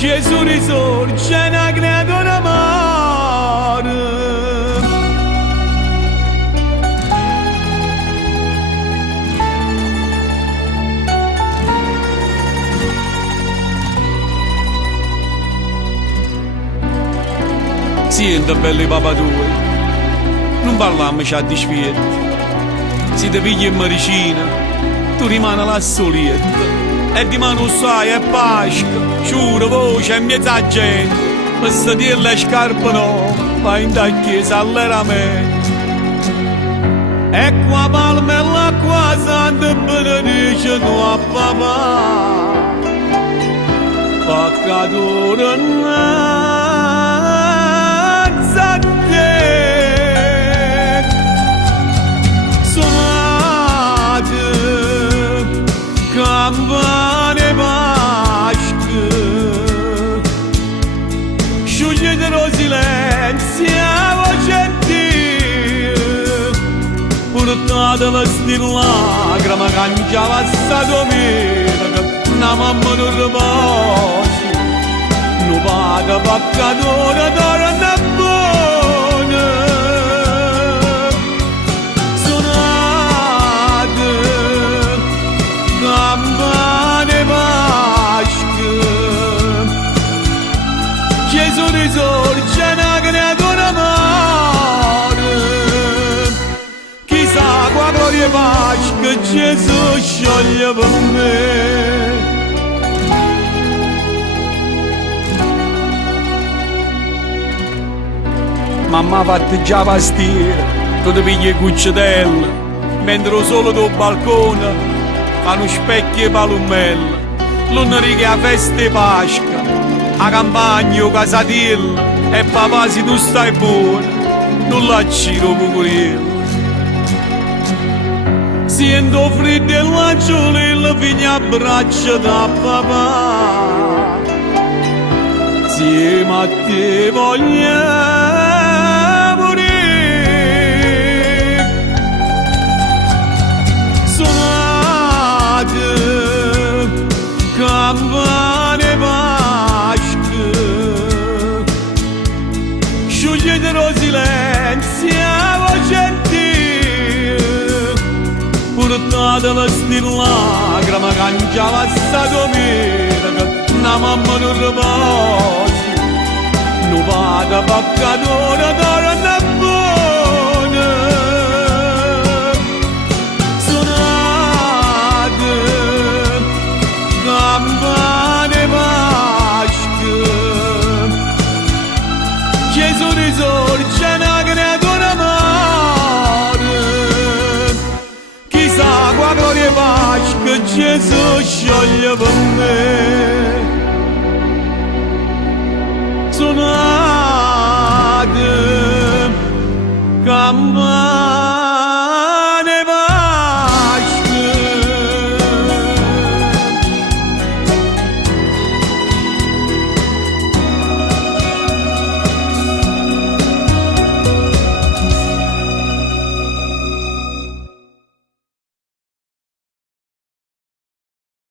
Gesù risorge una creatura amore. Senti belli papà tuoi, non parliamoci a dispetto. Se ti pigli in medicina, tu rimani là solietta. E di mano sai è Pasqua, giuro voce e mezza gente. Per sedere le scarpe no, vai in da chiesa alleramento. E qua palma e l'acqua santa benedice tu a papà. Peccatore innanzi a te. Suonate campane Pasqua, sciogliete lo silenzio a voce Dio. Portate vestire lacrime, cangiava sta domenica, una mamma non riposi, non paga peccatore torna buona. Suonate campane Pasqua, Gesù risorge una creatura amore. Chissà qua gloria e Pasqua Gesù scioglie per me. Mamma fatti già pastiera, tu ti pigli cucciatella, mentre lo solo tuo balcone fanno specchi e palumelle. L'una riga a festa di Pasqua, a campagna o casatella, e papà se tu stai buono, non la giro cucuriello. Sento freddo e la giolella figlia a braccia da papà. Insieme a te voglio campane Pasqua, sciogliete lo silenzio a voce Dio. Portate vestire lacrime, cangiava sta domenica, una mamma non riposi, non paga peccatore torna